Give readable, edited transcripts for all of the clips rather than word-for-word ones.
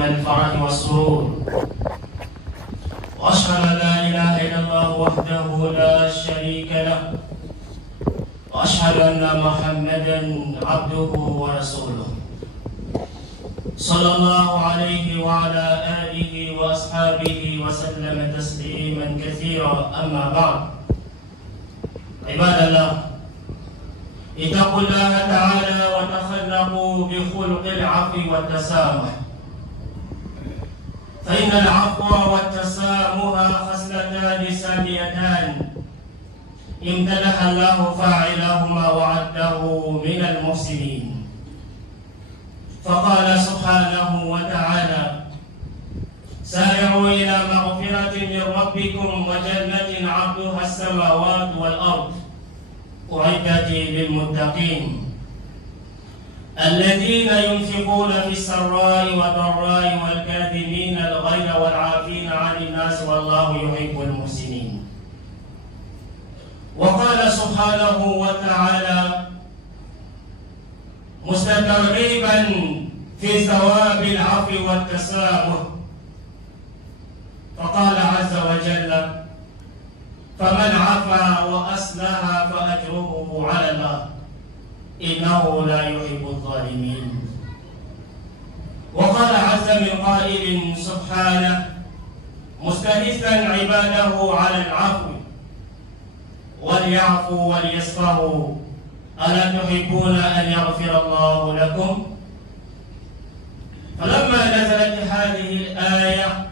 الفرح والسرور، وأشهد أن لا إله إلا الله وحده لا شريك له، وأشهد أن محمدا عبده ورسوله صلى الله عليه وعلى آله وأصحابه وسلم تسليما كثيرا. أما بعد، عباد الله، اتقوا الله تعالى وتخلقوا بخلق العفو والتسامح، فإن العفو والتسامح خصلتان ساميتان امتدح الله فاعلهما وعده من المحسنين، فقال سبحانه وتعالى: سارعوا إلى مغفرة من ربكم وجنة عرضها السماوات والأرض أعدت للمتقين الذين ينفقون في السراء والضراء والكاظمين الغيظ والعافين عن الناس والله يحب المحسنين. وقال سبحانه وتعالى مستترغبا في ثواب العفو والتسامح، فقال عز وجل: فمن عفا وأصلح فأجره على الله إنه لا يحب الظالمين. وقال عز من قائل سبحانه مستحثا عباده على العفو: وليعفوا وليصفحوا ألا تحبون أن يغفر الله لكم؟ فلما نزلت هذه الآية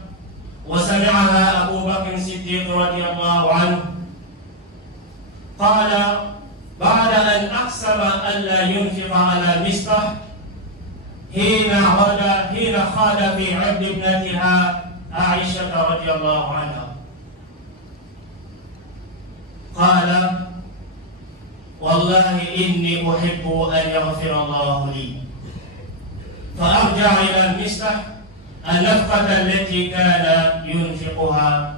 وسمعها أبو بكر الصديق رضي الله عنه قال بعد أن أقسم ألا ينفق على مصطح حين خال في عبد ابنتها عائشة رضي الله عنها، قال: والله إني أحب أن يغفر الله لي، فأرجع إلى مصطح النفقة التي كان ينفقها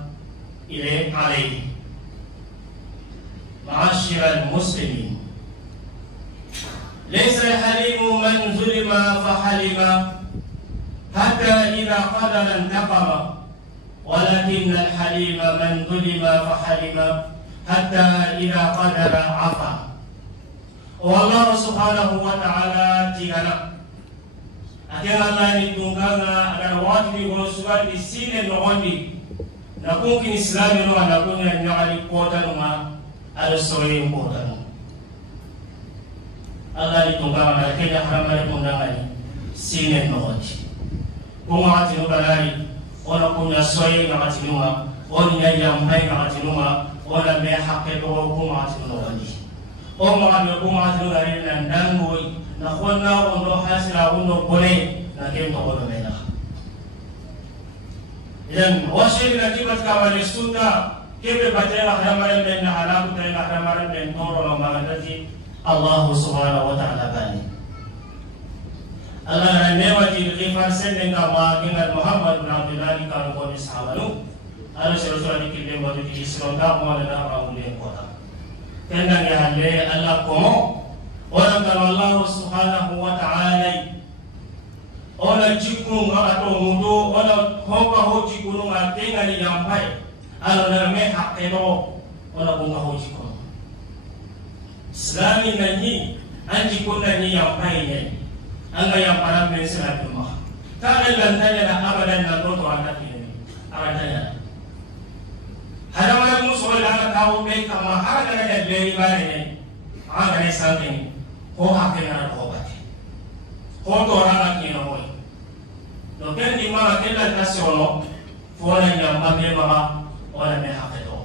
عليه. معاشر المسلمين، ليس الحليم من ظلم فحلم حتى إذا قدر انتقم، ولكن الحليم من ظلم فحلم حتى إذا قدر عفا. والله سبحانه وتعالى تيغانا أكيد الله نتونغانا أنا واتني ونسوار السين النغندي نكون في الإسلام ونكون نعلي قوتا على السوري قوتا. الله نتونغانا أكيد حرام نتونغاني سين النغندي كما أتنوغاني ونكون السوري نغتنوها ونيامهاي نغتنوها ونمي حقيقه كما أتنوغاني وما بكم أتنوغاني نندانغوي نخونا ونحاسنا ونقولي نكيم تقول منا. إذن وشيء نتيجة كمان السنة كيف بتجنا حرمنا من حرام بتجنا حرمنا من نور وما الذي الله سبحانه وتعالى بني. الله نعمة الغفار سنة كما كنا محمد بن عبد الله كانوا قوم يسحبونه. أنا سرسول كلمة بدو تيسرون دا ما لنا رأولين قطع. كنا يهلي الله كم orang kalau Allah Subhanahu wa Ta'ala orang cikung atau mudo orang hoka ho cikung ngatenga ni jampai ala name hakero orang bunga ho cikung Islami nani anji kun nani jampai ni anga yang param ben selalu mah tak lantanya na abadan na to anak ini abadan ada orang musuh orang tahu baik kama ada ada dari mana ni ada ni saking ho hakena ko bati ho to rana ki no hoy do ken di ma kella nasiono fona nyamba be mama wala me haketo.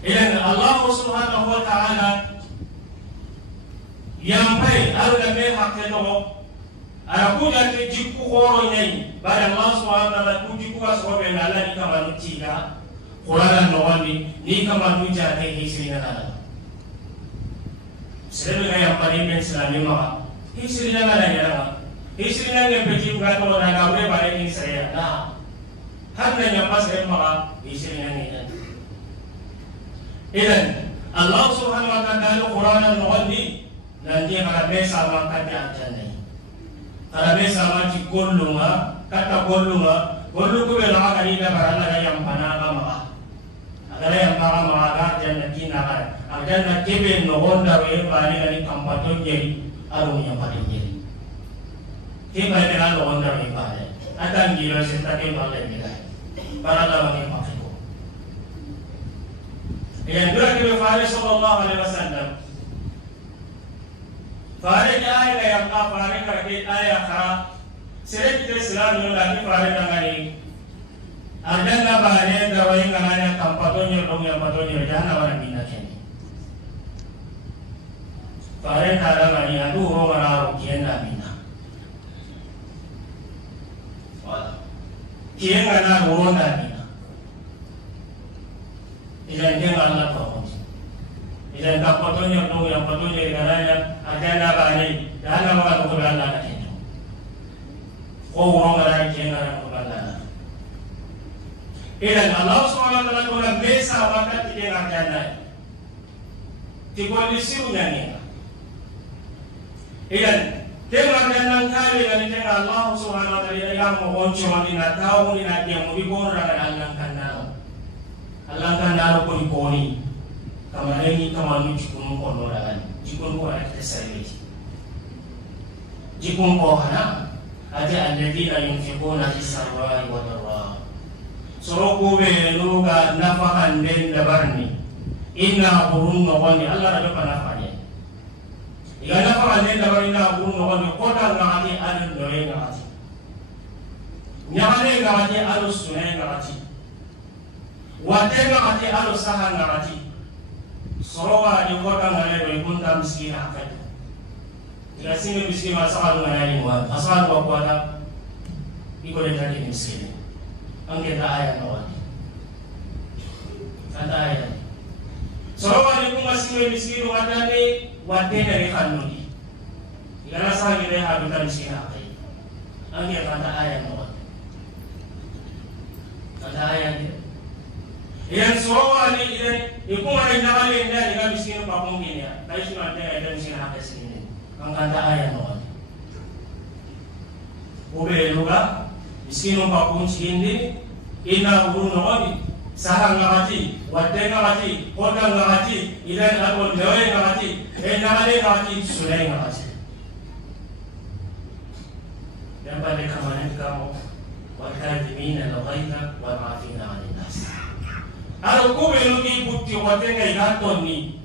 Idan Allah subhanahu wa ta'ala yampai arga me haketo ara kuja te jikku horo nyai bara Allah subhanahu wa ta'ala ku jikku asobe na Allah ni kama nutiga Qur'an no wani ni kama nuja te hisina ala sebe yang paling Islami mah isrinya nggak ada ya, isrinya nggak pergi bukan kalau nak gawe balik ini saya, nah, hanya yang pas saya mah isrinya ni. Idan Allah Subhanahu Wa Taala Quran al-Nughni nanti akan bisa makan di atas ni. Arabe sama ci gollunga kata gollunga gollu ko be la kali da barana yang pana ma agara yang ma ga janna dina ga agana kebe no gonda we bani ani kampato jeri aru nya pade jeri ke ba de la gonda we pade atan giro senta ke balle ni ga barala wangi pakko yang dura ke Fare sallallahu alaihi wasallam Fare ke ay ga yang ka Fare ka ke ay ka sere kita Islam yo lagi Fare dangani arjanna bane dawai ngana kampato nyer dong yang pato nyer jana wana bina kene Fare tara ngani adu ho mara kiena bina wala kiena na wona bina ilan kenga Allah to idan kampato nyer dong yang pato nyer ngana arjanna bane jana wana ko Allah kene ko ho mara kiena ko Allah idan Allah subhanahu wa ta'ala ko lang besa wakat ike ngakana ti ko lisiru nyani idan tema ngana kali ngani tenga Allah subhanahu wa ta'ala ya mo oncho ni na tawo ni na dia mo bigora na Allah kanna ko ni kama ni kama ni jikun ko no ran jikun ko ana tesari jikun ko hana aja alladina yunfiquna fi sarra'i wa dharra Soroku be nuga nafahan den dabarni inna burun nogoni Allah raja panafanya iga nafahan den dabarni na burun nogoni kota ngati adu dore ngati nyamane ngati adu sunai ngati wate ngati adu sahan ngati sorowa di kota ngale be kunta miskin akai ila sini miskin masalah ngale wa asal wa kuada iko de tadi miskin angke ta aya no kata aya sorowa ni kuma siwe miskin wadane wadene re kanuni igana sa gire ha duka miskin akai angke kata aya no kata aya ni yan sorowa ni ile ikuma ni nawale nda ni miskin pa kongini ya kaishi na tena miskin akai sini ang kata aya no ube luga Miskino pa kung hindi ina uno ngoni sahang ngati wadde ngati kota ngati ilan ako lewe ngati nale ngati sulay ngati yan pa de kamanin kamo wal kadimina al ghayza wal afina 'anil nas aro ko be no ki butti wadde ngai gatonni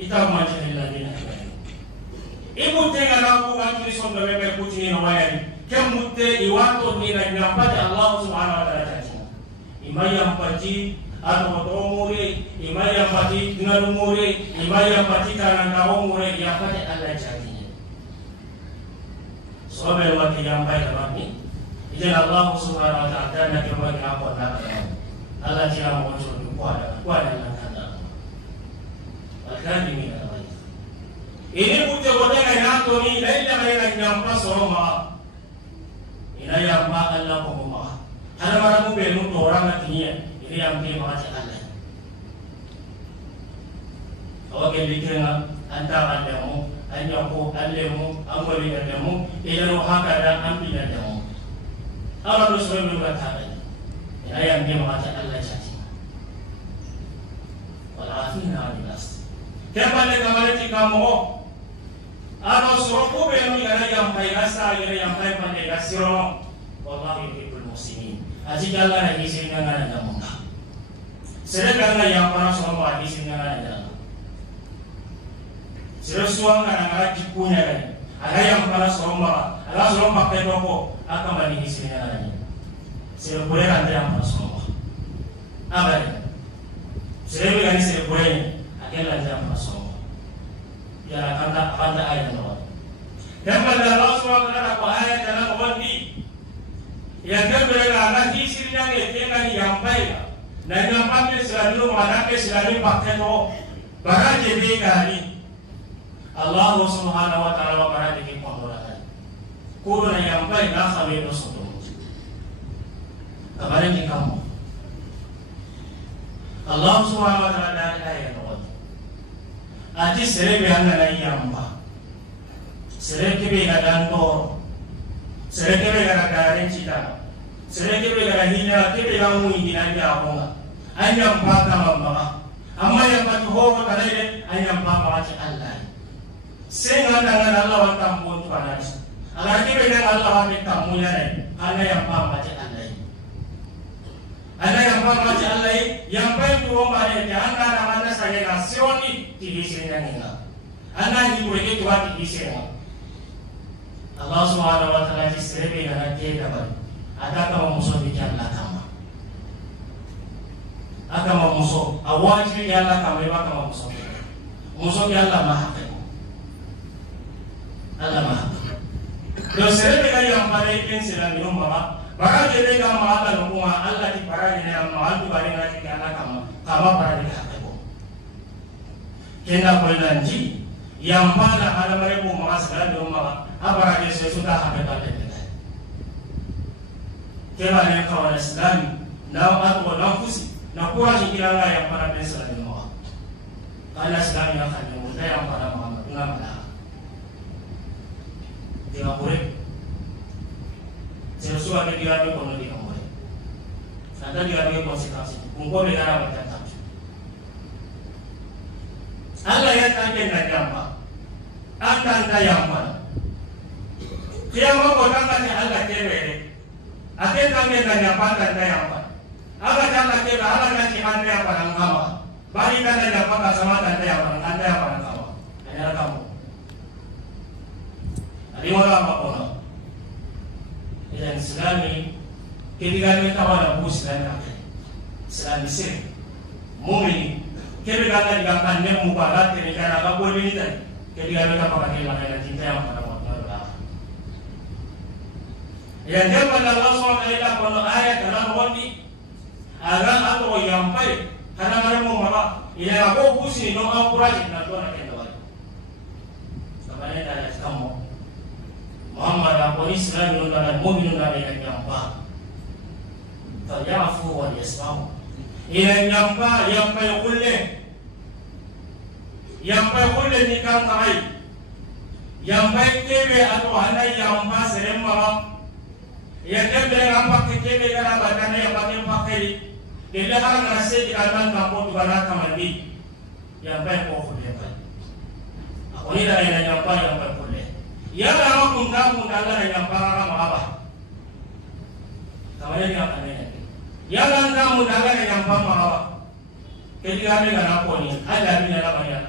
ita ma jahila dina ibu tenga na ko ngati sondo be butti no wayani kemutte iwato ni na nyampati Allah subhanahu wa ta'ala jati imaya mpati ato tomure imaya mpati ngalumure imaya mpati kana kaomure yapate Allah jati sobe wati yampai tamani ije Allah subhanahu wa ta'ala na kema hapo na Allah jia mwanzo kwa na kana akadimi na wai ini butte bodega nato ni laila na nyampa soma ina yamba Allah ko ma har mara mu be nu tora na tiye ini yambe ma ta Allah awake likena anta adamu anya ko allemu amori adamu ila no haka da ambi adamu ala no so no ta ina yambe ma ta Allah chati wala afina alinas kembali kamari tikamo Ano soroku be no yana yampai rasa yana yampai pande gasiro wallahi yuhibbul muslimin aji Allah na hisi ngana na munga sere kanga yampana soro wa hisi ngana na sere suwa ngana ngara jikunya gani ala yampana soro ma ala soro ma pe doko aka mani hisi ngana ni sere kure kan ta yampana soro abare sere be gani sere kure ni akela yampana soro ya kanta ayat no kama Allah subhanahu wa ta'ala ko ayat na wandi ya kamera na hisi nyange tena ni yampai na nyampa selalu manake selalu pakai to baraje be gani Allah subhanahu wa ta'ala baraje ki pangoratan ko na yampai na khabe no soto kabare ki kamu Allah subhanahu wa ta'ala ayat no aji serebe anga na yamba sereke be ga danto sereke be ga garen cita sereke be ga hina ke be ga mu indina ya ko anyam ba ka mamma amma ya ba ho ka dai anyam ba ba ci Allah senga ngana Allah wa tambo to ana agar ke be ga Allah wa be tamu ya ne ana ya ba ba ci Allah ana ya ba ba ci Allah yang baik tu ma ne ya ana ana saya nasioni ti hisenya ninga ana ni wege to wa ti hisenya Allah Subhanahu wa ta'ala disrebe na ke dabar ada kama muso di Allah kama agama muso awaji ya Allah kama ba kama muso ya Allah maha Allah maha do serebe ga yang pare pen sila minum baba bara je ga ma Allah no kuma Allah di bara ne amma altu bare na ti Allah kama bara di hakko kena ko nanji yang pada ada mereka mengasahkan di rumah apa yang sudah habis terjadi. Kena yang kawan Islam, nak atau nak fusi, nak kuat jika yang pada besar di rumah. Karena Islam yang akan dimulai yang pada Muhammad mengamalkan. Dia boleh. Sesuatu yang dia lakukan dia boleh. Nanti dia lakukan konsekuensi. Mungkin negara berkata. Allah yang tanya nak jamba. Akan tayampan. Kiamat orang kan Allah kebere. Akan tanya nak jamba akan tayampan. Apa jangan kebere Allah nanti anda apa yang kamu. Bagi kan jamba sama anda apa yang kamu. Hanya kamu. Ada orang apa pun. Yang Islami ketika kita awal bus dan akhir. Islami sih. Mumi. Ketika kita digambarkan yang mubarak ketika kita boleh ini tadi. Ketika kita pakai langkah cinta yang pada waktu Allah. Yang kepada Allah SWT pada ayat dalam wadi agar atau yang baik karena mereka membawa ini aku pusing no aku rajin nak tuan nak kena balik. Sebenarnya dari kamu Muhammad aku Islam menunda mu'min menunda yang baik. Teryafu wal yasmau. Ini yang baik kulle. Yang baik kulle ni kan kai. Yang baik kebe atau hana yang baik serem bawa. Yang kebe rampak kebe gara badan yang pakai. Dia orang nasi di kanan kampung tu gara kamandi. Yang baik kulle yang baik. Aku ni dah yang baik kulle. Yang lama pun dah yang parah apa. Kamarnya dia akan ni. Yang lama pun dah yang parah apa. Ketika dia nak apa ni, ada dia nak banyak.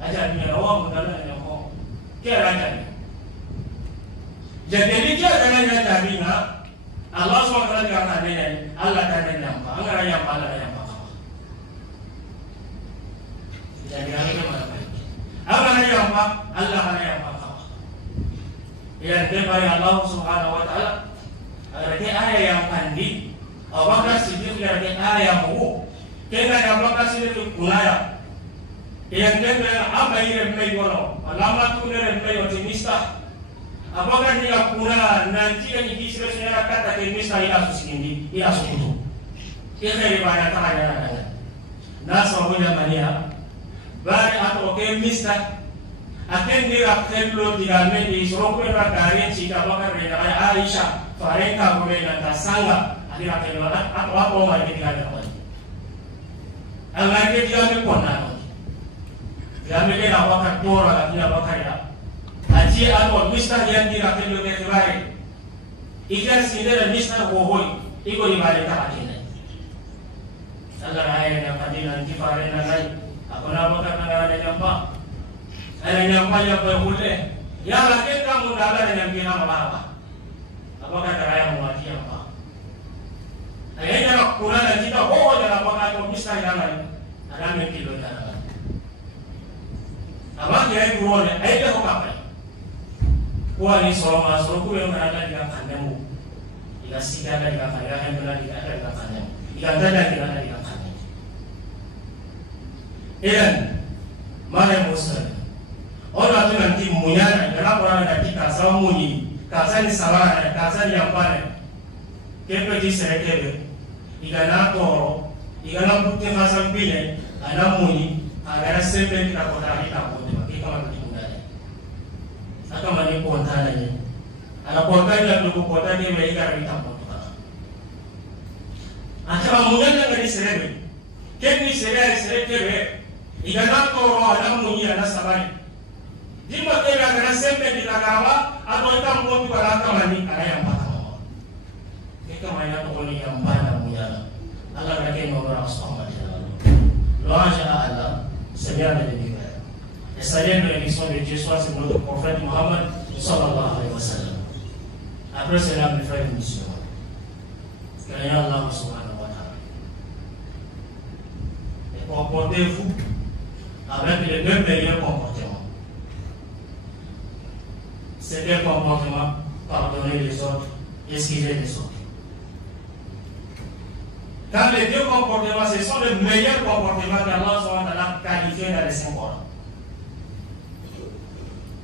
Ajar dia awam dalam yang kau kira jadi. Jadi dia dalam yang jadi na Allah SWT kata dia Allah kata dia apa? Anggar yang Allah yang apa? Jadi apa mana? Anggar yang apa? Allah yang apa? Yang diberi Allah Subhanahu Wa Taala. Ada ayat yang pandi. Apakah sih dia ada ayat yang mu? Kena apakah sih itu kunaya? Yang dia apa yang mereka orang, lama tu mereka optimista. Apakah dia puna nanti yang kisah sejarah kata optimista ia susikindi, ia sukutu. Ia dari mana tahanan? Nasa punya mania. Bari atau optimista. Akan dia akan digalme di Surabaya dari Cina bakar dengan Aisyah. Fareka boleh nanti sangga. Akhirnya akan atau apa orang yang digalme. Agar dia digalme pun Kami kena bakar tora, kena bakar ya. Aji atau mister yang dirakyat oleh kebari. Ikan sendiri mister bohoi, ikut di balik kakinya. Agar ayah yang tadi nanti kemarin nanti, aku nak bakar ada nyampak, ada nyampak yang boleh. Yang lagi kamu dah ada yang kena apa? Apakah kerana mau mati apa? Ayahnya nak kurang dan kita bohoi dalam bakar atau mister yang lain. Ada mengkilo dalam. Abang dia itu orang, ayah dia apa? Kuah ni seorang masuk, kuah yang berada di kandangmu. Jika siapa ada di kandang, yang berada di kandang. Jika tidak ada di kandang. Dan mana yang muslim? Orang tu nanti munyana, kenapa orang nanti kasar munyi, kasar ni sabar, kasar yang mana? Kepada diserahkan, jika nak toro, jika nak bukti kasar pilih, anak munyi. Agar seperti kita kota kita pun kita mahu dimudahkan. akamani kontana ni ana kontana ndugu kontana ni meiga mitambo akama mungana ngani serebe kenni serebe igana toro ana munyi ana sabani dimba kebe ana sembe ditagawa atonta mbotu kala akamani aya mpaka kama ina to ni ambana muyana Allah rake no bara subhanahu wa ta'ala louange à Allah Seigneur de l'univers et salut et bénédiction de Dieu soit sur notre prophète Mohammed sallallahu alayhi wa sallam. Après cela mes frères et missions que Allah subhanahu wa ta'ala et comportez-vous avec les deux meilleurs comportements. C'est quel comportement? Pardonner les autres, excuser les autres. Dans les deux comportements, ce sont les meilleurs comportements qu'Allah a qualifiés dans les Saint-Coran.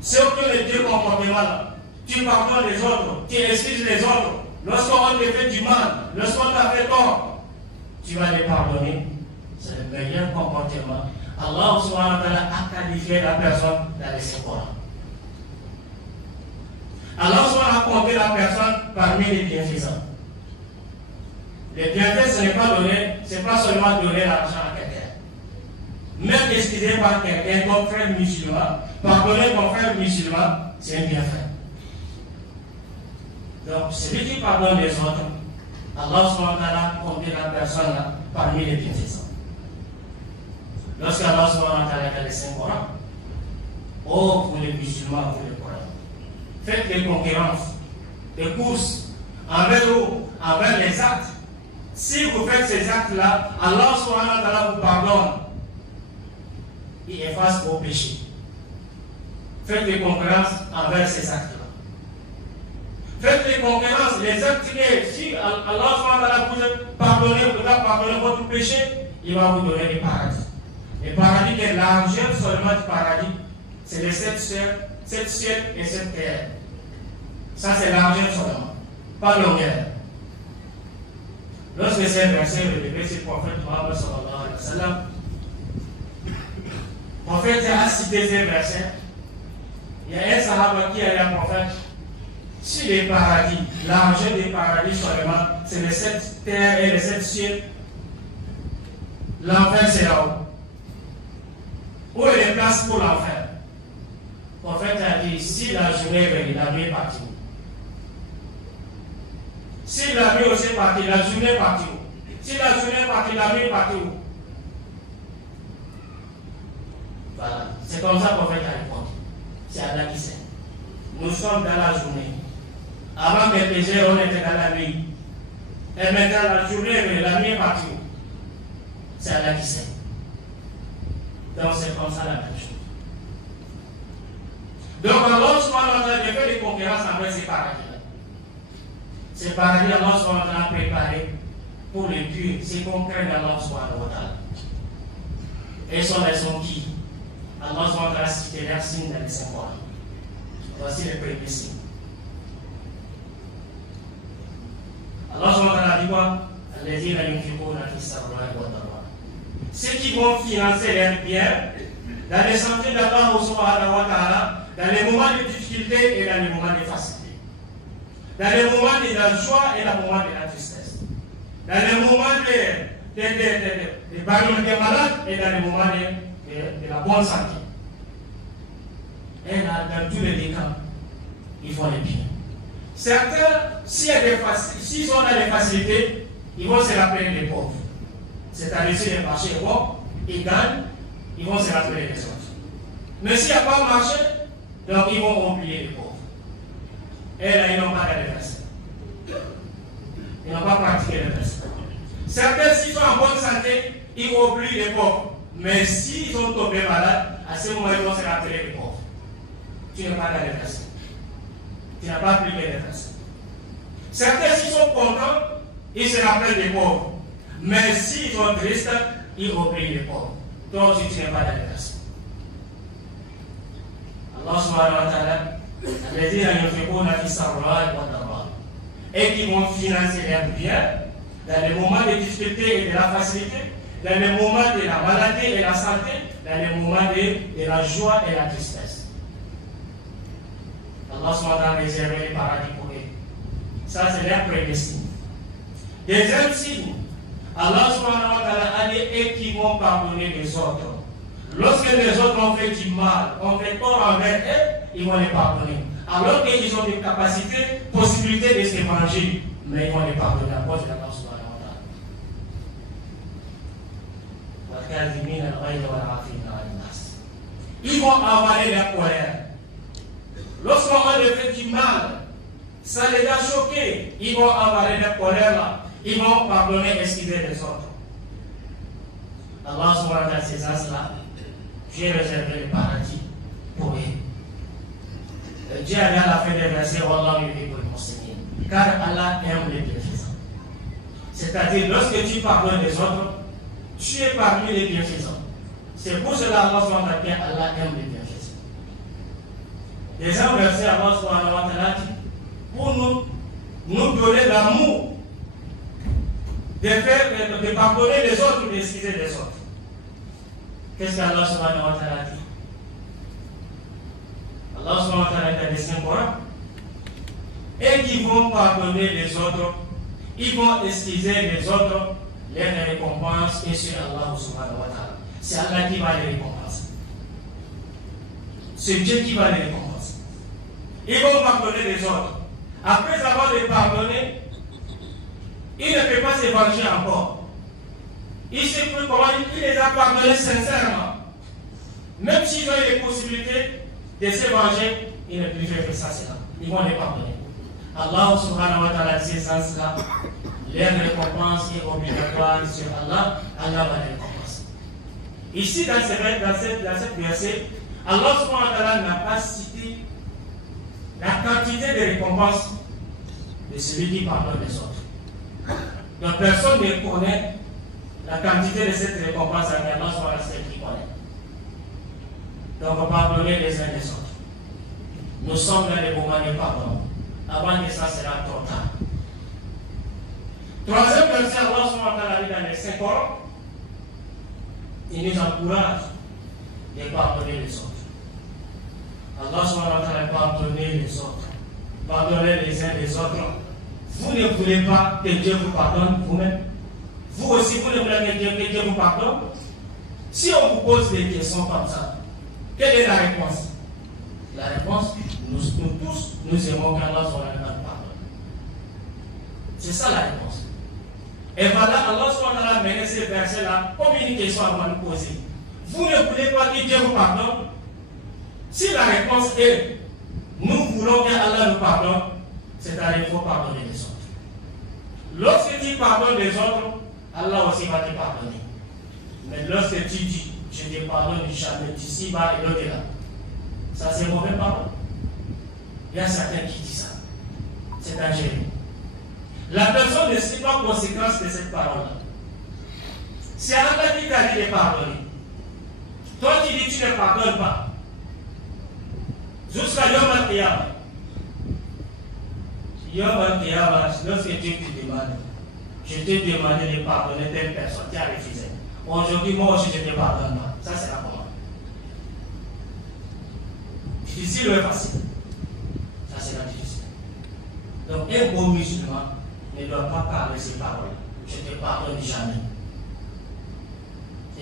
C'est que les deux comportements-là, tu pardonnes les autres, tu excuses les autres. Lorsqu'on te fait du mal, lorsqu'on t'a fait tort, tu vas les pardonner. C'est le meilleur comportement. Allah a qualifié la personne dans les Saint-Coran. Allah a compté la personne parmi les bienfaisants. Les bienfaits, ce n'est pas donner, c'est pas seulement donner l'argent à quelqu'un. Même excuser par quelqu'un, ton frère musulman, pardonner ton frère musulman, c'est un bienfait. Donc, celui qui pardonne les autres, Allah a compté la personne là, parmi les bienfaisants. Lorsqu'Allah a les 5 Corans, oh, pour les musulmans, pour les croyants, faites des concurrences, des courses envers vous, envers les actes. Si vous faites ces actes-là, Allah vous pardonne. Il efface vos péchés. Faites des concurrences envers ces actes-là. Faites des concurrences, les actes que si Allah vous a pardonné votre péché, il va vous donner les paradis. Les paradis, est l'argent seulement du paradis, c'est les 7 ciels et 7 terres. Ça, c'est l'argent seulement, pas l'honneur. Lorsque ces versets relevés, c'est le prophète Mohammed sallallahu alayhi wa sallam. Le prophète a cité ces versets. Il y a un sahaba qui a dit au prophète, si les paradis, l'argent des paradis seulement, c'est les 7 terres et les 7 cieux, l'enfer c'est là-haut. Où est les places pour l'enfer? Le prophète a dit, si la journée est la nuit est partie. Si la nuit aussi est partie, la journée est partie. Si la journée est partie, la nuit est partie. Voilà. C'est comme ça qu'on fait la réponse. C'est Allah qui sait. Nous sommes dans la journée. Avant quelques heures, on était dans la nuit. Et maintenant, la journée, la nuit est partie. C'est Allah qui sait. Donc, c'est comme ça la même chose. Donc, Allah subhanahu wa ta'ala fait des concurrences avec ces paradis. Ces paradis, Allah subhanahu wa ta'ala préparé pour les purs, c'est qu'on craint Allah subhanahu wa ta'ala. Et sont qui? Allah subhanahu wa ta'ala cité leurs signes dans les 5 mois. Voici les premiers signes. Allah subhanahu wa ta'ala dit quoi? Ceux qui vont financer leurs biens dans les sentiers d'Allah subhanahu wa ta'ala, dans les moments de difficulté et dans les moments de facilité. Dans les moments de la joie et dans les moments de la tristesse. Dans les moments de malades et dans les moments de la bonne santé. Et dans tous les cas, ils font les biens. Certains, s'ils ont des facilités, ils vont se rappeler les pauvres. C'est-à-dire si le marché est bon, ils gagnent, ils vont se rappeler les autres. Mais s'il n'y a pas de marché, donc ils vont oublier les pauvres. Et là, ils n'ont pas de versets. Ils n'ont pas pratiqué le verset. Certains, s'ils sont en bonne santé, ils vont oublier les pauvres. Mais s'ils sont tombés malades, à ce moment, ils vont se rappeler les pauvres. Tu n'as pas de verset. Tu n'as pas appliqué les versets. Certains, s'ils sont contents, ils se rappellent des pauvres. Mais s'ils sont tristes, ils oublient les pauvres. Donc, tu n'as pas de verset. Allah subhanahu wa ta'ala. Et qui vont financer leurs biens dans les moments de difficulté et de la facilité, dans les moments de la maladie et la santé, dans les moments de la joie et la tristesse. Allah SWT a réservé les paradis pour eux. Ça, c'est leur prédestiné. Deuxième signe, Allah SWT a dit et qui vont pardonner les autres. Lorsque les autres ont fait du mal, ont fait tort envers eux, ils vont les pardonner. Alors qu'ils ont des capacités, possibilités de se venger, mais ils vont les pardonner à cause de Allah SWT. Ils vont avaler la colère. Lorsqu'on a fait du mal, ça les a choqués. Ils vont avaler la colère là. Ils vont pardonner et excuser les autres. Allah subhanahu wa ta'ala, ces ans-là, j'ai réservé le paradis pour eux. Dieu a dit à la fin des versets, Wallahu yuhibbul muhsinin, car Allah aime les bienfaisants. C'est-à-dire, lorsque tu pardonnes les autres, tu es parmi les bienfaisants. C'est pour cela Allah subhanahu wa ta'ala, Allah aime les bienfaisants. Deuxième verset, Allah subhanahu wa ta'ala dit, pour nous donner l'amour, de pardonner les autres, d'excuser les autres. Qu'est-ce qu'Allah subhanahu wa ta'ala dit? Allah subhanahu wa ta'ala dit dans le Coran, et qui vont pardonner les autres, ils vont excuser les autres, les récompenses et sur Allah subhanahu wa ta'ala. C'est Allah qui va les récompenser. C'est Dieu qui va les récompenser. Ils vont pardonner les autres. Après avoir les pardonné, il ne peut pas se venger encore. Il sait plus comment il les a pardonnés sincèrement. Même s'ils ont eu les possibilités de se venger, ils ne peuvent faire ça, c'est là. Ils vont les pardonner. Allah subhanahu wa ta'ala, ces sens-là, leur récompense est obligatoire sur Allah. Allah va les récompenser. Ici, dans cette verset, Allah subhanahu wa ta'ala n'a pas cité la quantité de récompenses de celui qui pardonne les autres. Donc personne ne connaît la quantité de cette récompense à Allah soit celle qui connaît. Donc pardonner les uns les autres. Nous sommes dans les moments de pardon. Avant que ça sera trop tard. Troisième verset, Allah subhanahu wa ta'ala dans les 5 Corans, il nous encourage de pardonner les autres. Allah subhanahu wa ta'ala pardonner les autres. Pardonner les uns les autres. Vous ne voulez pas que Dieu vous pardonne vous-même? Vous aussi, vous ne voulez que Dieu vous pardonne? Si on vous pose des questions comme ça, quelle est la réponse? La réponse, nous tous, nous aimons qu'Allah soit la pardonne. C'est ça la réponse. Et voilà, Allah soit mené ces versets-là comme une question à nous poser. Vous ne voulez pas que Dieu vous pardonne? Si la réponse est, nous voulons qu'Allah nous pardonne, c'est-à-dire qu'il faut pardonner les autres. Lorsque tu pardonnes les autres, Allah aussi va te pardonner. Mais lorsque tu dis, je ne te pardonne jamais d'ici-bas et l'au-delà, ça c'est mauvais pardon. Il y a certains qui disent ça. C'est dangereux. La personne ne sait pas conséquence de cette parole-là. C'est Allah qui t'a dit de pardonner. Toi tu dis tu ne pardonnes pas. Jusqu'à Yom al-Qiyamah. Yom al-Qiyamah, lorsque Dieu te demande, je t'ai demandé de pardonner telle personne, tu as refusé. Aujourd'hui, moi aussi, je ne te pardonne pas. Ça, c'est la commande. Difficile ou facile? Ça, c'est la difficile. Donc, un bon musulman ne doit pas parler ces paroles. Je ne te pardonne jamais.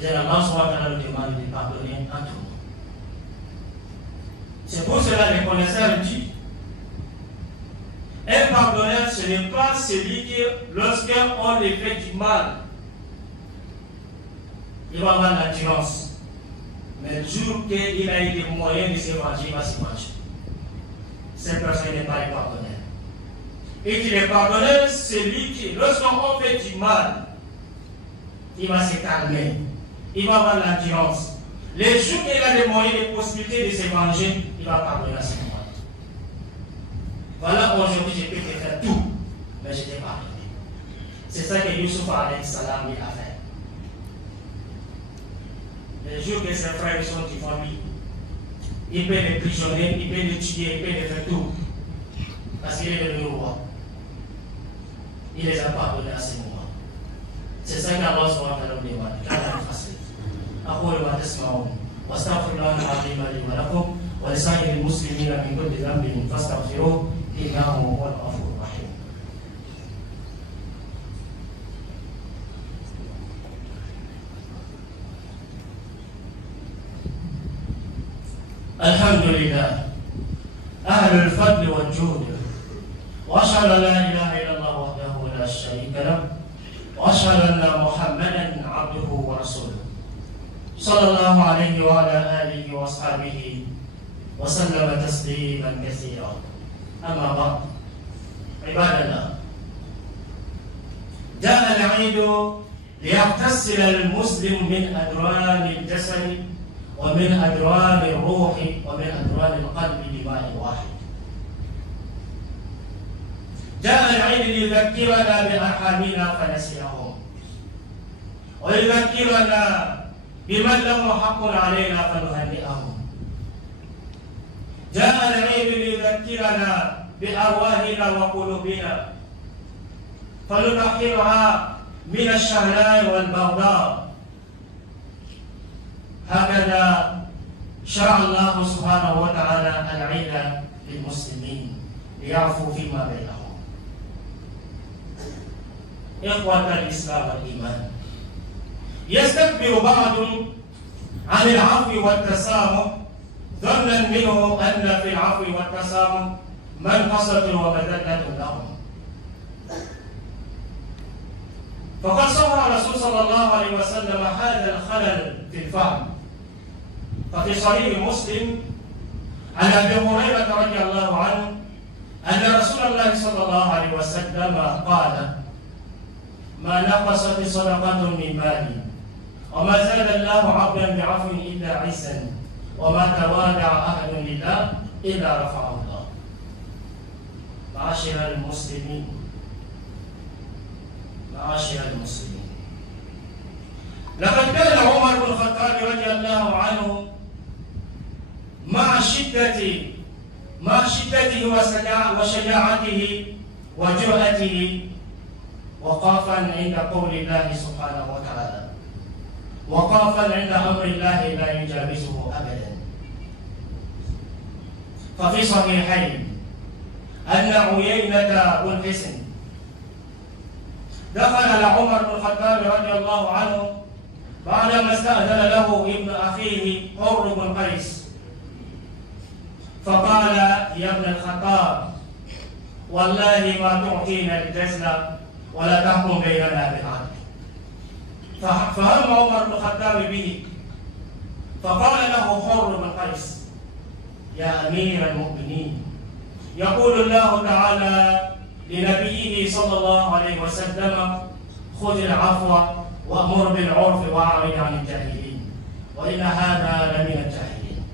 C'est Allah nous demande de pardonner à tout le monde. C'est pour cela que les connaisseurs disent, un pardonneur, ce n'est pas celui qui, lorsqu'on lui fait du mal, il va avoir l'endurance. Mais le jour qu'il a eu des moyens de se venger, il va se venger. Cette personne n'est pas le pardonneur. Et qu'il est pardonneur, celui qui, lorsqu'on fait du mal, il va se calmer. Il va avoir l'endurance. Les jours qu'il a des moyens, des possibilités de se venger, il va pardonner à ce moment. Voilà, aujourd'hui, je peux te faire tout, mais je t'ai pardonné. C'est ça que Yusuf alayhi salam lui a fait. Les jours que ses frères sont devant lui, il peut les prisonniers, il peut les tuer, il peut les faire tout. Parce qu'il est devenu roi. Il les a pardonnés à ce moment. C'est ça qu'Allah subhanahu wa ta'ala demande. أقول ما تسمعون واستغفر الله العظيم لي ولكم ولسائر المسلمين من كل ذنب فاستغفروه إنه هو الغفور الرحيم. الحمد لله أهل الفضل والجود، وأشهد أن لا إله إلا الله وحده لا شريك له، وأشهد أن محمدا عبده ورسوله صلى الله عليه وعلى آله وأصحابه وسلم تسليما كثيرا. أما بعد، عباد الله، جاء العيد ليغتسل المسلم من أدران الجسد ومن أدران الروح ومن أدران القلب بماء واحد. جاء العيد ليذكرنا بأرحامنا فنسيهم، ويذكرنا بمن له حق علينا فنهنئهم. جاء العيد ليذكرنا بأرواحنا وقلوبنا فنطهرها من الشهلاء والبغضاء. هكذا شرع الله سبحانه وتعالى العيد للمسلمين ليعفوا فيما بينهم. إخوة الإسلام والإيمان، يستكبر بعض عن العفو والتسامح ظنا منه أن في العفو والتسامح منقصة ومذلة لهم. فقد صور الرسول صلى الله عليه وسلم هذا الخلل في الفهم. ففي صحيح مسلم عن أبي هريرة رضي الله عنه أن رسول الله صلى الله عليه وسلم قال: ما نقصت صدقة من مالي وما زاد الله عبدا بعفو إلا عزا وما تواضع أحد لله إلا رفعه الله. معاشر المسلمين، معاشر المسلمين، لقد كان عمر بن الخطاب رضي الله عنه مع شدته وشجاعته وجرأته وقافا عند قول الله سبحانه وتعالى، وقافا عند أمر الله لا يجاوزه أبدا. ففي صحيحين أن عيينة بن حصن دخل على عمر بن الخطاب رضي الله عنه بعدما استأذن له ابن أخيه حر بن قيس، فقال: يا ابن الخطاب، والله ما تعطينا الجزل ولا تحكم بيننا بالعدل. فهم عمر بن الخطاب به، فقال له حر بن قيس: يا أمير المؤمنين، يقول الله تعالى لنبيه صلى الله عليه وسلم: خذ العفو وأمر بالعرف وأعرض عن الجاهلين، وإن هذا لمن الجاهلين.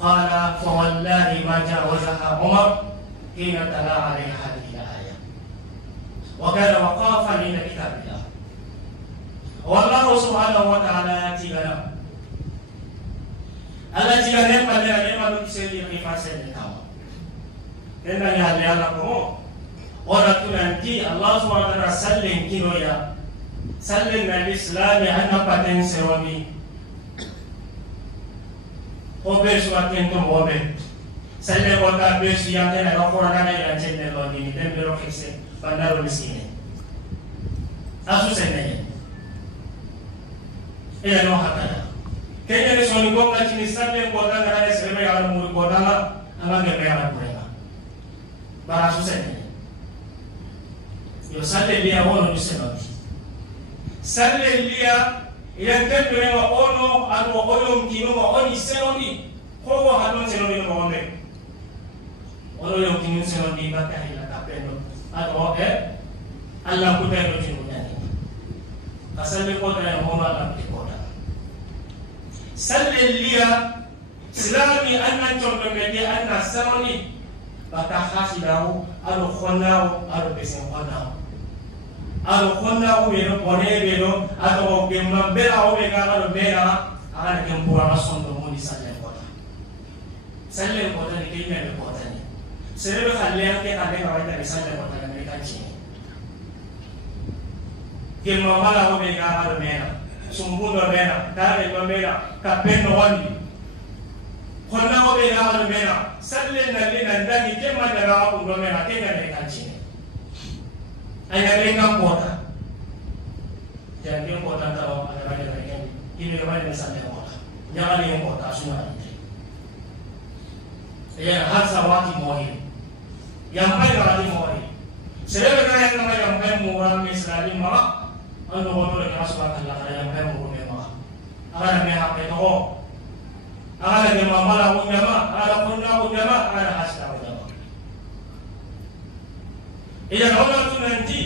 قال: فوالله ما جاوزها عمر حين تلا عليها هذه الآية، وكان وقافا عند كتاب الله. والله سبحانه وتعالى يأتي لنا التي نعم لنا نعم نكسل خفاف سنتام إننا يعلم لكم ورتنتي الله سبحانه وتعالى سلم كنويا سلم الإسلام أن بدن سرمي وبيش واتنتم وبي سلم وتا بيش يامنا القرآن يانجن لوني دم بروحيس بندر مسكين أسوس سنين إلى نوع هذا كأنه سوني قوم نجني سلم قدام هذا سلم يعلم مور قدام أما جميع يعلم مرينا بارسوس سنين يسلم لي أول نسمع سلم لي إذا كنت من أولو أن أولو كينو أولي سنوني هو هذون سنوني نقوله أولو يمكن سنوني بتاعي لا كابينو أدو الله كتير نجنوني أسلم قدام يوم الله كتير سلم لي سلامي أن نجوم بمدي أن سنوني بتاعي له أدو خناو أدو بسم خناو ado konna o beno bone beno ado gemma bela o be ga ado bela ala gembura sondo moni salle kota ni kime be kota ni sere khalle ke ade ga wata salle kota ni kanchi gemma mala o be ga ado bela sumbundo bela dare do bela ka peno wandi khonna o be na halu mena sallen na le nan dani kema da ra ko do mena kenya ne kanchine aya lenga kota jangan kota tahu ada banyak yang ini banyak misalnya kota jangan yang kota semua ya harsa wati mohon yang baik wati mohon saya berkata yang baik yang baik murah misalnya malah anu bodoh yang masuk akal lah yang baik murah memang agar mereka itu agar dia malah punya mah ada punya mah ada hasil punya mah ia orang tu nanti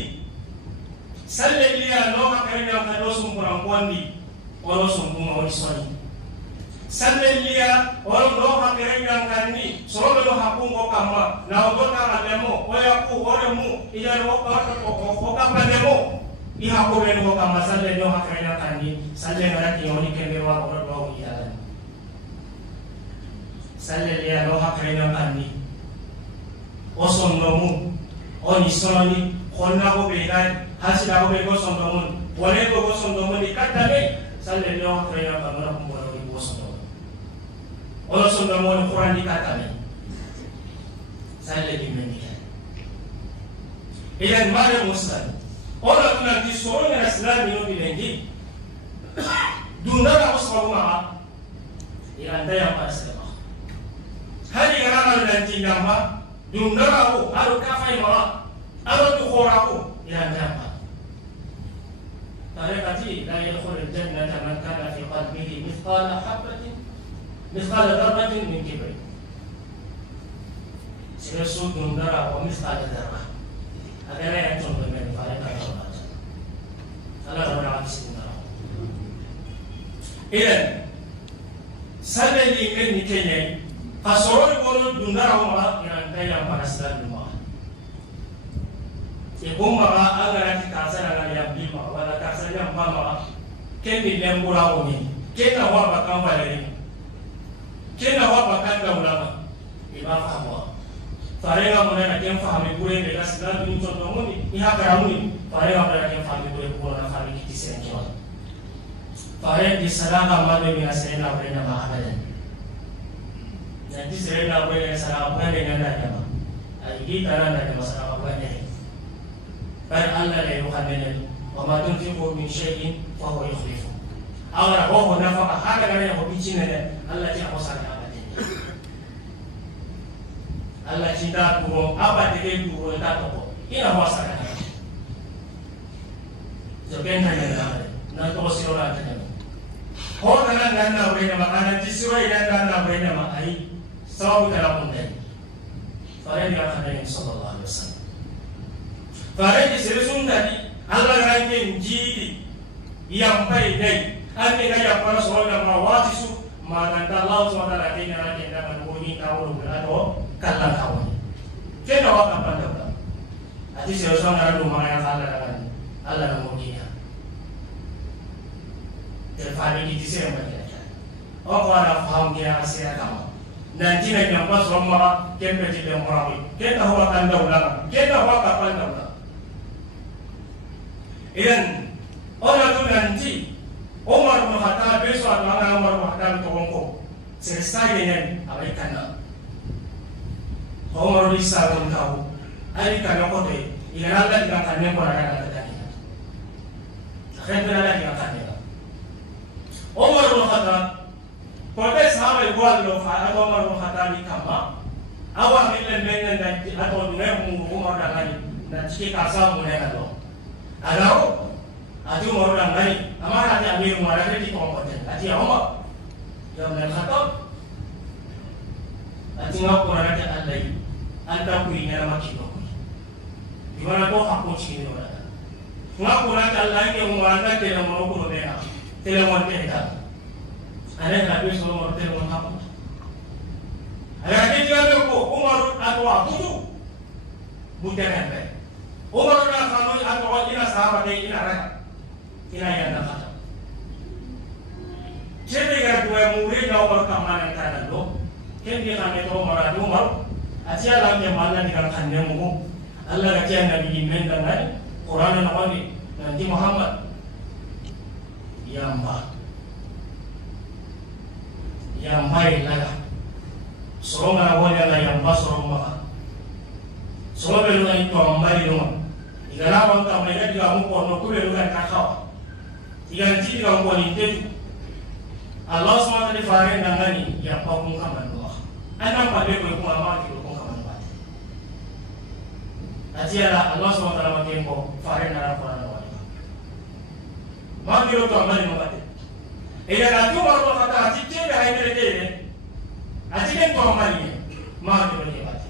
salle liya no hakarinya ka do sum kuran kondi oro sum kuma ori soni salle liya oro no hakarinya kanni so do hakungo kama na odo ta alemo oya ku ore mu iya ro ka pademo I hako ben ko kama salle no hakarinya kanni salle ngara ti oni kende wa oro do iya salle liya no hakarinya kanni oson no mu oni soni khonna ko be ga hasil aku bego sondomun, boleh bego sondomun dikata ni, salle ni orang kaya kamera pembuat bego sondomun. Orang sondomun Quran dikata ni, salle di mana? Iyan mana Muslim? Orang tu nanti seorang Islam minum bilengi, dunia aku selalu maaf. Iyan dah yang pada selama. Hari orang nanti nama, dunia aku, aru kafir maaf, aru tu orang aku, iyan dah. طريقتي لا يدخل الجنة من كان في قلبه مثقال ذرة من كبر سيسود من ذرة ومثقال ذرة هذا لا يعتم من طريقة الله فلا رب العالمين إذن سنة لكن كيني فسرور يقولون دون ذرة وما ينتهي عن فرسلان الماء Ibu maka agar nanti kasar agar yang bima, wala kasar yang bama, kini lembura uni, kena wabak kampanye, kena wabak kanda ulama, iba fahamwa. Farenga mana nak yang fahami boleh mereka sedang tunjuk domuni, iha keramuni, farenga mana yang fahami boleh pulang fahami kita sendiri. Fareng di sana kamar dengan serena berenda mahalan. Nanti serena berenda sana apa dengan ada, lagi tanah ada masalah apa ni. بل الله لا يخمن وما تنفقوا من شيء فهو يخلفه أغرى هو نفقه هذا كان يقول بيجينا الله جاء وصل أبدا الله جاء تقول أبدا تقول تقول إنا وصل جبنا هذا نتوصل ولا تجمع هو كان لنا بينما أنا تسوي لنا بينما أي سواء كلام ده فلان يخمن صلى الله عليه وسلم Fareng di seluruh tadi, Allah rangin jidi yang baik dai. Ane kaya para soalnya merawat isu, maka Allah SWT kena rangin dengan bunyi kau atau kata kau. Kena waktu apa dah? Ati seluruh orang rumah yang Allah mengujinya. Terfahami di sini macam. Oh kalau faham dia asyik kamu. Nanti nak nampak semua kempen jadi merawi. Kita awak anda ulang, kita awak kapan anda ulang. Iyan orang tu nanti Umar bin Khattab besok orang Umar bin Khattab tolongku selesai dengan apa ikan. Umar bisa pun tahu. Ada ikan apa tu? Ikan Allah ikan kanya pun ada kata tadi. Akhirnya ada ikan kanya. Umar bin Khattab pada sahabat buat lo faham Umar bin Khattab ikan ma. Awak milen nanti atau dunia Umar dah lagi nanti kasar mulai lo. Alau, ati Umar orang lain, amar ati Amir Umar ada di komponen, ati Umar, yang berkata, ati ngap Umar ada alai, anta kui nama kita kui, di mana tu hakun sini orang, ngap Umar ada alai yang Umar ada dalam merokok mereka, dalam mereka, ada tapi semua mereka dalam hakun, ada kita merokok Umar atau aku tu, bukan apa. Umar na kanu atau ina sahabat ina raka ina yang nak kata. Jadi kalau dua murid na Umar kamanan kanan lo, kendi kami tu Umar ada Umar, aja lam yang mana dengan kandeng mu, Allah kata Nabi Ibrahim dan Quran Nabi Nabi Muhammad, yang baik laga, Soronga wanya la yamba soronga. Soronga belu na ito ambari numa. Igala wanta mega diga mko no kule luga kakawa. Igala tidi ga mko ni tetu. Allah SWT fare ngani ya pakun kama ndoa. Ana pade ko ko amati ko kama ndoa. Atiara Allah SWT makembo fare na rafa na wali. Magiro to ambari mabate. Ila na tu marwa kata atike ga haidere ati ken to amali ma ko ni bati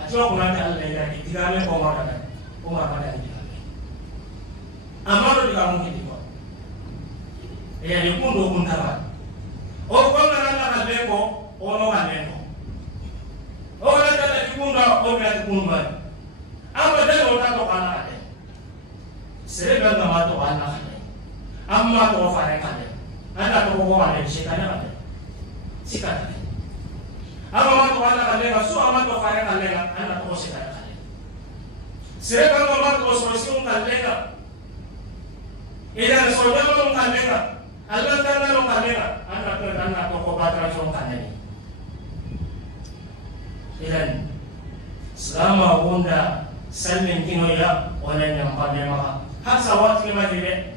ati wa kuna ta Allah ya ki digame ko ma kada ko ma kada ni digame amaro diga mu ki ko ya ni kundo kun ta ba o ko na na na be ko o no ga ne ko o na ta ta kundo o ga ta kundo ba amma da o ta to kana ade sere ga na ma to kana ade amma to fa re kana ana to ko ma ne shi kana ade sikata ama watu wana kalenga so ama to fare kalenga ana to se kalenga sere ba ma to so si un kalenga ila so ya no kalenga Allah ta no kalenga ana to ko batra so kalenga ila salama wonda salmen kino ya wala nyamba nema hasa watu kama vile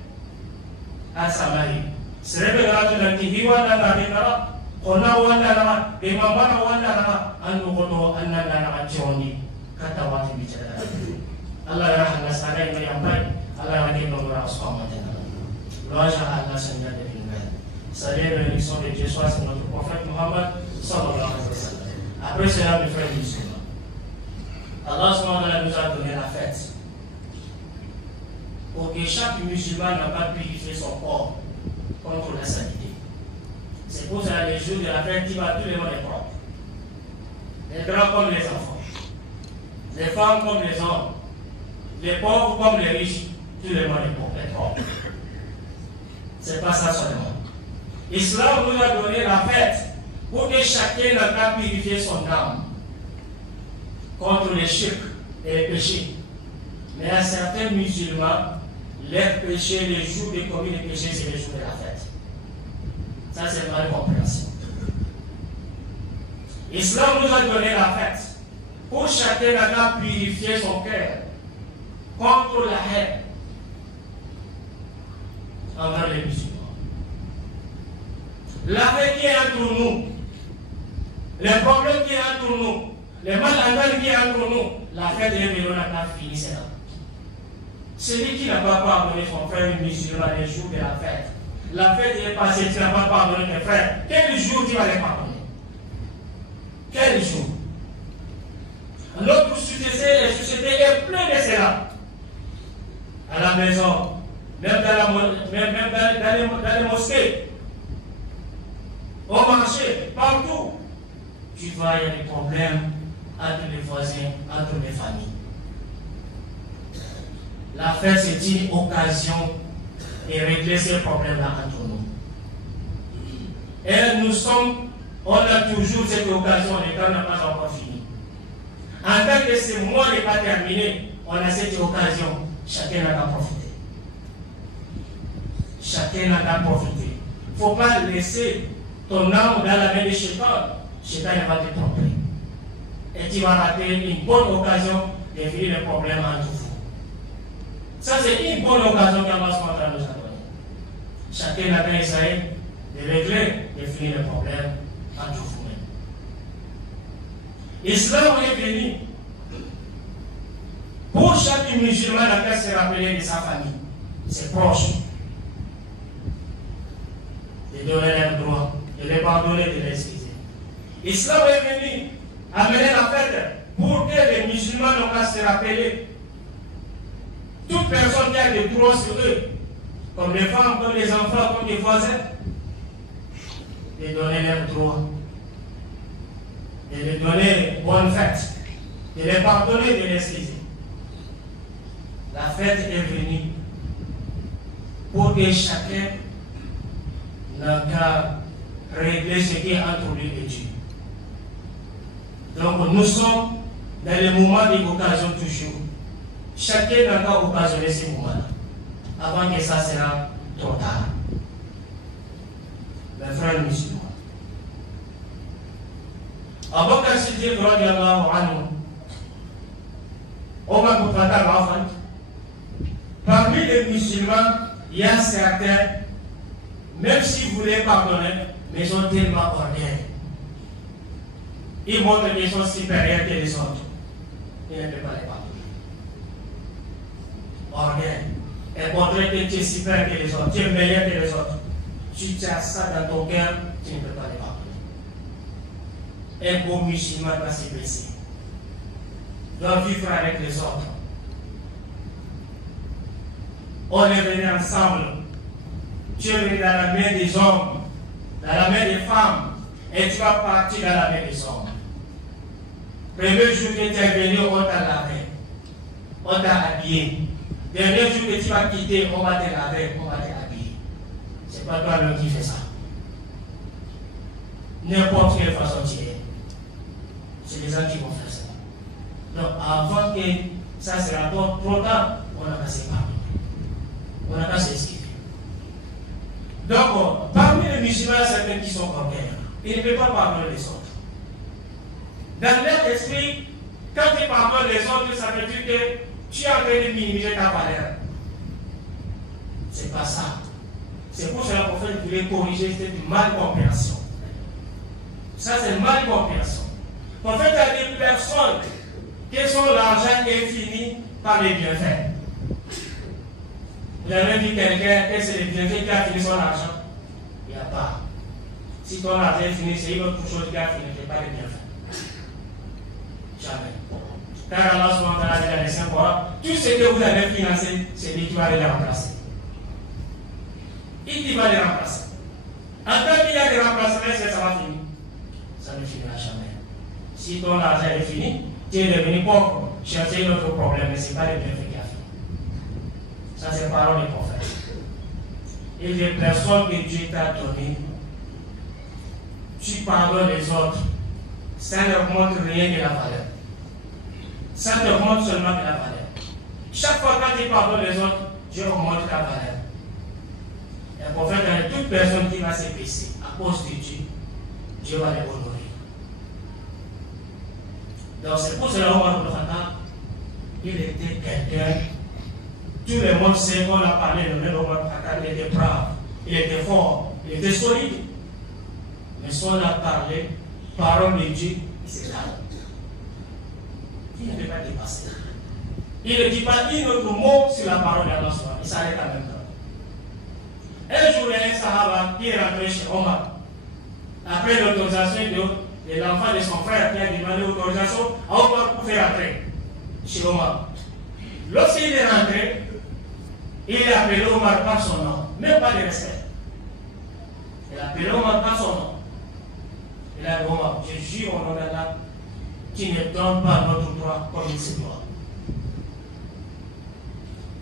hasa mali sere ba watu na kihiwa na ngabekara kona wanda nama imamana wanda nama anu koto anna na choni kata wati bicara Allah rahmat sana yang nyampai Allah lagi menguras komentar Raja Allah senya de fingal salut l'élection de Jésus c'est notre prophète Muhammad sallallahu alaihi wasallam après cela mes frères musulmans Allah SWT nous a donné la fête pour que chaque musulman n'a pas purifié son corps contre la saleté. C'est pour ça les jours de la fête, tout le monde est propre. Les grands comme les enfants, les femmes comme les hommes, les pauvres comme les riches, tout le monde est propre. C'est pas ça seulement. L'islam nous a donné la fête pour que chacun n'a pas purifié son âme contre les shirk et les péchés. Mais à certains musulmans, leurs péchés, les jours de commis les péchés, c'est les jours de la fête. Ça, c'est mal compréhension. L'islam nous a donné la fête pour chacun d'entre purifier son cœur contre la haine envers les musulmans. La fête qui est entre nous, les problèmes qui sont entre nous, les malentendus qui sont entre nous, la fête est venue, on n'a pas fini, c'est là. Celui qui n'a pas pardonné son frère musulman les jours de la fête, la fête est passée, tu n'as pas pardonné tes frères. Quel jour tu vas les pardonner? Quel jour? Notre société est pleine de cela. À la maison, même dans les mosquées, au marché, partout. Tu vois, il y a des problèmes entre les voisins, entre les familles. La fête, c'est une occasion et régler ces problèmes-là entre nous. Et nous sommes, on a toujours cette occasion, le temps n'a pas encore fini. En tant que ce mois n'est pas terminé, on a cette occasion, chacun n'a qu'à profiter. Chacun n'a qu'à profiter. Il ne faut pas laisser ton âme dans la main de Shaitan. Shaitan va te tromper. Et tu vas rater une bonne occasion de finir les problèmes entre vous. Ça, c'est une bonne occasion qu'Allah nous a donnée. Chacun a qu'à essayer de régler, de finir les problèmes entre vous-mêmes. L'islam est venu pour chaque musulman à qu'à se rappeler de sa famille, ses proches, de donner leurs droits, de les pardonner, de les excuser. L'islam est venu amener la fête pour que les musulmans n'ont qu'à se rappeler. Toute personne qui a des droits sur eux, comme les femmes, comme les enfants, comme les voisins, de donner leurs droits, de les donner bonne fête, de les pardonner, de les excuser. La fête est venue pour que chacun n'a qu'à régler ce qui est entre lui et Dieu. Donc nous sommes dans les moments d'occasion toujours. Chacun n'a qu'à occasionner ces moments-là, avant que ça sera trop tard. Mes frères musulmans, Abu Bakr Siddiq radiyallahu anhu, Omar ibn Khattab, parmi les musulmans, il y a certains, même si vous les pardonnez, mais ils sont tellement orgueilleux. Ils montrent qu'ils sont supérieurs que les autres. Ils ne peuvent pas les pardonner. Orgueil. Et montrer que tu es supérieur que les autres, tu es meilleur que les autres. Si tu as ça dans ton cœur, tu ne peux pas les pardonner. Un bon musulman doit se baisser. Doit vivre avec les autres. On est venu ensemble. Tu es venu dans la main des hommes, dans la main des femmes, et tu vas partir dans la main des hommes. Premier jour que tu es venu, on t'a lavé, on t'a habillé. Dernier jour que tu vas quitter, on va te laver, on va t'habiller. C'est pas toi l'homme qui fait ça. N'importe quelle façon tu es. C'est les gens qui vont faire ça. Donc avant que ça sera trop tard, on a qu'à se parler. On a qu'à s'excuser. Donc, parmi les musulmans, certains qui sont orgueilleux, ils ne peuvent pas pardonner les autres. Dans leur esprit, quand tu pardonnes les autres, ça veut dire que tu es en train de minimiser ta valeur. C'est pas ça. C'est pour cela que le prophète voulait corriger cette malcompréhension. Ça, c'est malcompréhension. Le prophète a dit personne que son argent est fini par les bienfaits. Vous avez dit quelqu'un que c'est les bienfaits qui a fini son argent? Il n'y a pas. Si ton argent est fini, c'est une autre chose qui a fini, ce n'est pas les bienfaits. Jamais. Car Allah subhanahu wa ta'ala dit dans les 5 fois, tout ce que vous avez financé, c'est lui qui va les remplacer. Il dit va les remplacer. En tant qu'il y a des remplacements, est-ce que ça va finir? Ça ne finira jamais. Si ton argent est fini, tu es devenu pauvre, chercher un autre problème, mais ce n'est pas les bienfaits qui a fini. Ça, c'est parole des prophètes. Et les personnes que Dieu t'a données, tu pardonnes les autres, ça ne montre rien de la valeur. Ça te montre seulement de la valeur. Chaque fois que tu pardonnes les autres, Dieu augmente ta valeur. Et le prophète a dit, toute personne qui va se baisser à cause de Dieu, Dieu va les honorer. Donc c'est pour cela Omar ibn Khattab, il était quelqu'un, tout le monde sait qu'on a parlé de même Omar ibn Khattab, il était brave, il était fort, il était solide. Mais si on a parlé, parole de Dieu, c'est là. Il ne peut pas dépasser. Il ne dit pas un autre mot sur la parole d'Allah. Il s'arrête en même temps. Un jour, il y a un Sahaba qui est rentré chez Omar. Après l'autorisation de l'enfant de son frère qui a demandé l'autorisation à Omar pour faire entrer chez Omar. Lorsqu'il est rentré, il a appelé Omar par son nom, même pas de respect. Il a appelé Omar par son nom. Il a dit Omar, je jure au nom d'Allah, qui ne donne pas notre droit comme il se doit.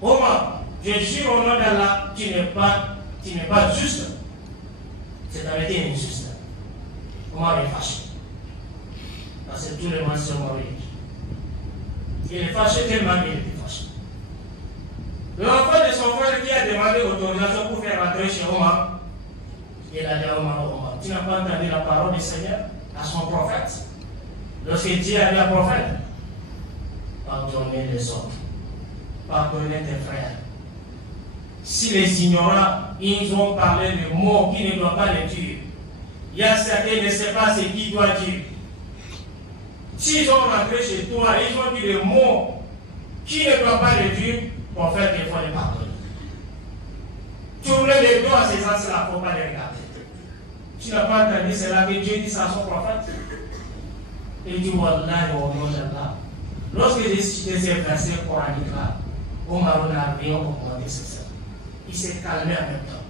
Omar, je jure au nom d'Allah, tu n'es pas juste. C'est avec une injuste. Omar est fâché. Parce que tout le monde s'est mort. Il est fâché tellement qu'il était fâché. L'enfant de son frère qui a demandé l'autorisation pour faire rentrer chez Omar, il a dit à Omar, tu n'as pas entendu la parole du Seigneur à son prophète? Lorsque Dieu a dit à prophète, pardonnez les autres, pardonnez tes frères. Si les ignorants, ils ont parlé de mots qui ne doivent pas les dire, il y a certains qui ne savent pas ce qu'ils doivent dire. S'ils ont rentré chez toi, ils ont dit des mots qui ne doivent pas les dire, prophète, il faut les pardonner. Tournez les doigts à ces gens-là, il ne faut pas les regarder. Tu n'as pas entendu cela que Dieu dit ça à son prophète? Il dit Wallahi au nom d'Allah. Lorsque j'ai cité ces versets coraniques-là, Omar n'a rien augmenté sur ça. Il s'est calmé en même temps.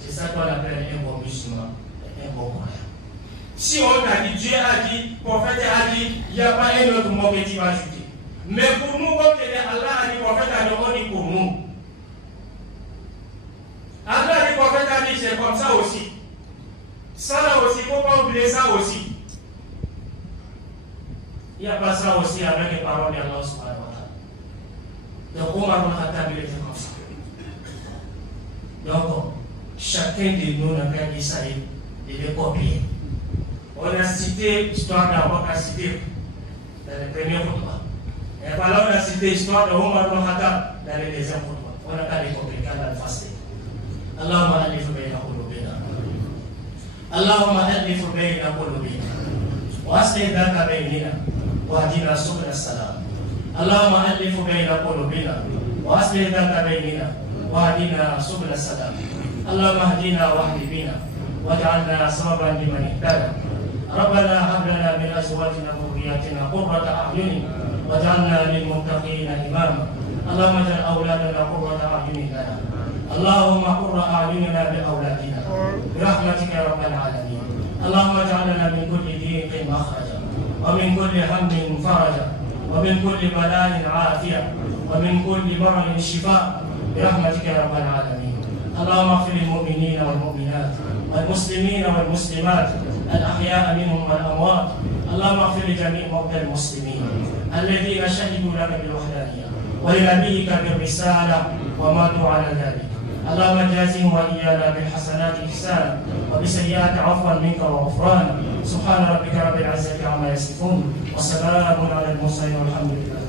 C'est ça qu'on appelle un bon musulman, un bon croyant. Si on a dit, Dieu a dit, le prophète a dit, il n'y a pas un autre mot que tu vas ajouter. Mais pour nous, comme Allah a dit, le prophète a dit, on dit pour nous. Allah a dit, le prophète a dit, c'est comme ça aussi. Ça là aussi, il ne faut pas oublier ça aussi. Il n'y a pas ça aussi avec les paroles d'Allah subhanahu wa ta'ala. Donc, Omar ibn Khattab, il était comme ça. Donc, chacun de nous n'a qu'à dire ça et de le copier. On a cité l'histoire d'Aboubacar Siddiq dans les premières khutbahs. Et voilà, on a cité l'histoire de Omar ibn Khattab dans les deuxièmes khutbahs. On n'a pas les compliqués dans le fasting. Allahumma alif bayna qulubina. Allahumma alif bayna qulubina. Wa aslih dhaka baynina wa hdina subul as-salam. Allahumma alif bayna qulubina wa aslih dhaka baynina wa hdina subul as-salam. Allahumma hdina wa hdi bina waj'alna sababan liman ihtada. ربنا هب لنا من ازواجنا وذرياتنا قرة اعين واجعلنا للمتقين اماما. اللهم اجعل اولادنا قرة اعين لنا. اللهم قر اعيننا باولادنا برحمتك يا رب العالمين. اللهم اجعل لنا من كل ضيق مخرجا ومن كل هم فرجا ومن كل بلاء عافيه ومن كل مرض شفاء برحمتك يا رب العالمين. اللهم اغفر للمؤمنين والمؤمنات والمسلمين والمسلمات الأحياء منهم والأموات. اللهم اغفر لجميع موتى المسلمين الذين شهدوا لك بالوحدانية ولنبيك بالرسالة وماتوا على ذلك. اللهم جازهم وإيانا بالحسنات إحسانا وبسيئات عفوا منك وغفرانا. سبحان ربك رب العزة عما يصفون وسلام على المرسلين والحمد لله.